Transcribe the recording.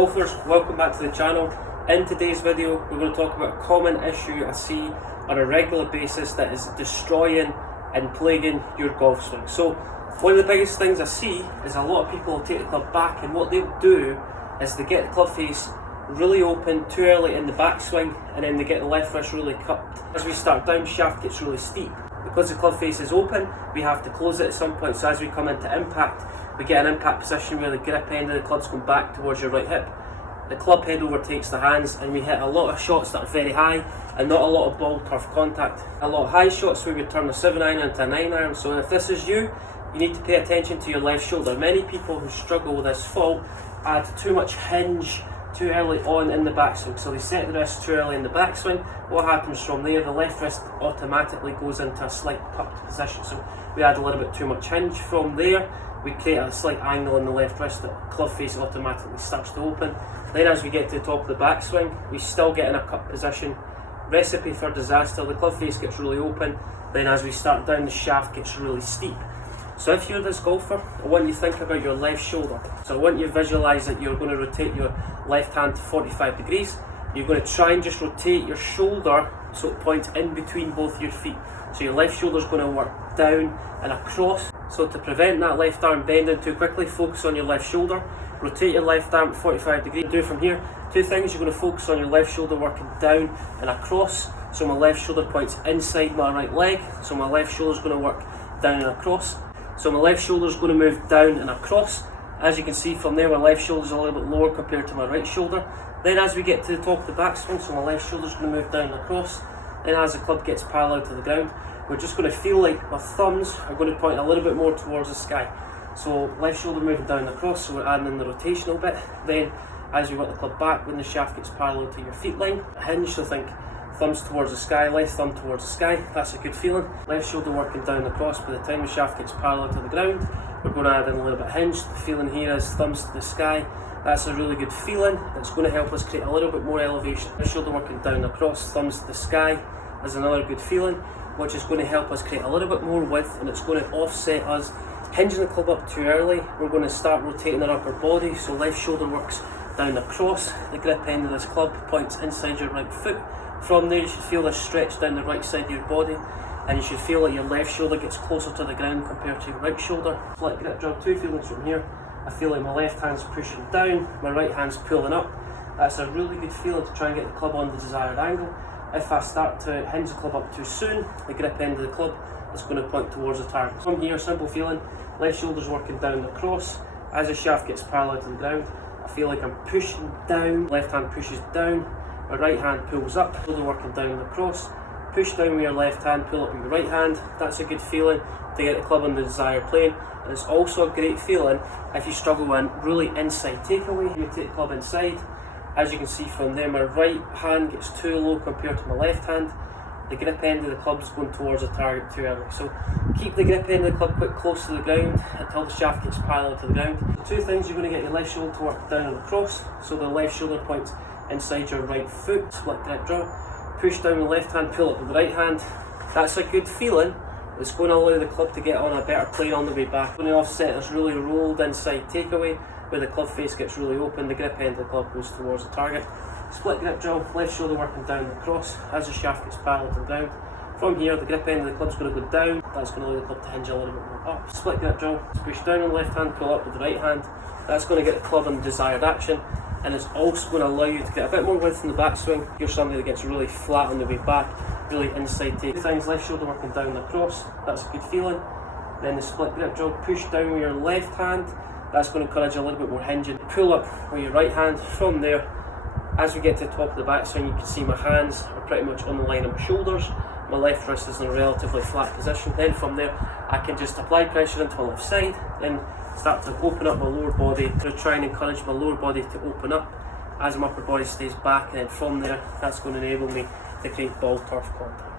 Golfers, welcome back to the channel. In today's video we're going to talk about a common issue I see on a regular basis that is destroying and plaguing your golf swing. So one of the biggest things I see is a lot of people will take the club back, and what they'll do is they get the club face really open too early in the backswing, and then they get the left wrist really cupped. As we start down, shaft gets really steep. Because the club face is open, we have to close it at some point, so as we come into impact, we get an impact position where the grip end of the club's going back towards your right hip. The club head overtakes the hands, and we hit a lot of shots that are very high and not a lot of ball turf contact. A lot of high shots where we turn a 7-iron into a 9-iron. So if this is you, you need to pay attention to your left shoulder. Many people who struggle with this fault add too much hinge too early on in the backswing. So they set the wrist too early in the backswing. What happens from there? The left wrist automatically goes into a slight cupped position. So we add a little bit too much hinge. From there, we create a slight angle in the left wrist. The club face automatically starts to open. Then as we get to the top of the backswing, we still get in a cupped position. Recipe for disaster. The club face gets really open. Then as we start down, the shaft gets really steep. So if you're this golfer, I want you to think about your left shoulder. So I want you to visualise that you're going to rotate your left hand to 45 degrees. You're going to try and just rotate your shoulder so it points in between both your feet. So your left shoulder is going to work down and across. So to prevent that left arm bending too quickly, focus on your left shoulder. Rotate your left arm at 45 degrees. Do from here. Two things: you're going to focus on your left shoulder working down and across. So my left shoulder points inside my right leg. So my left shoulder is going to work down and across. So my left shoulder is going to move down and across. As you can see from there, my left shoulder is a little bit lower compared to my right shoulder. Then as we get to the top of the backswing, so my left shoulder is going to move down and across. Then as the club gets parallel to the ground, we're just going to feel like my thumbs are going to point a little bit more towards the sky. So left shoulder moving down and across, so we're adding in the rotational bit. Then as we work the club back, when the shaft gets parallel to your feet line, a hinge, so think thumbs towards the sky, left thumb towards the sky. That's a good feeling. Left shoulder working down across. By the time the shaft gets parallel to the ground, we're going to add in a little bit of hinge. The feeling here is thumbs to the sky. That's a really good feeling. It's going to help us create a little bit more elevation. Left shoulder working down across, thumbs to the sky is another good feeling, which is going to help us create a little bit more width, and it's going to offset us hinging the club up too early. We're going to start rotating our upper body, so left shoulder works down across. The grip end of this club points inside your right foot. From there, you should feel this stretch down the right side of your body, and you should feel like your left shoulder gets closer to the ground compared to your right shoulder. Flick grip job, two feelings from here. I feel like my left hand's pushing down, my right hand's pulling up. That's a really good feeling to try and get the club on the desired angle. If I start to hinge the club up too soon, the grip end of the club is going to point towards the target. From here, simple feeling, left shoulder's working down across. As the shaft gets parallel to the ground, I feel like I'm pushing down, left hand pushes down, my right hand pulls up, shoulder working down across. Push down with your left hand, pull up with your right hand. That's a good feeling to get the club on the desired plane. And it's also a great feeling if you struggle with really inside takeaway. You take the club inside. As you can see from there, my right hand gets too low compared to my left hand. The grip end of the club is going towards the target too early. So keep the grip end of the club quite close to the ground until the shaft gets parallel to the ground. The two things: you're going to get your left shoulder to work down and across. So the left shoulder points inside your right foot. Split grip draw. Push down the left hand, pull up with the right hand. That's a good feeling. It's going to allow the club to get on a better plane on the way back. It's going to offset this really rolled inside takeaway where the club face gets really open. The grip end of the club goes towards the target. Split grip job, left shoulder working down across as the shaft gets parallel to the ground. From here, the grip end of the club is going to go down. That's going to allow the club to hinge a little bit more up. Split grip job, push down on the left hand, pull up with the right hand. That's going to get the club in the desired action, and it's also going to allow you to get a bit more width in the backswing. You're somebody that gets really flat on the way back, really inside take. Two things: left shoulder working down across. That's a good feeling. Then the split grip job, push down with your left hand. That's going to encourage a little bit more hinging. Pull up with your right hand. From there, as we get to the top of the backswing, you can see my hands are pretty much on the line of my shoulders. My left wrist is in a relatively flat position. Then from there, I can just apply pressure into my left side, then start to open up my lower body to try and encourage my lower body to open up as my upper body stays back, and then from there, that's going to enable me to create ball turf contact.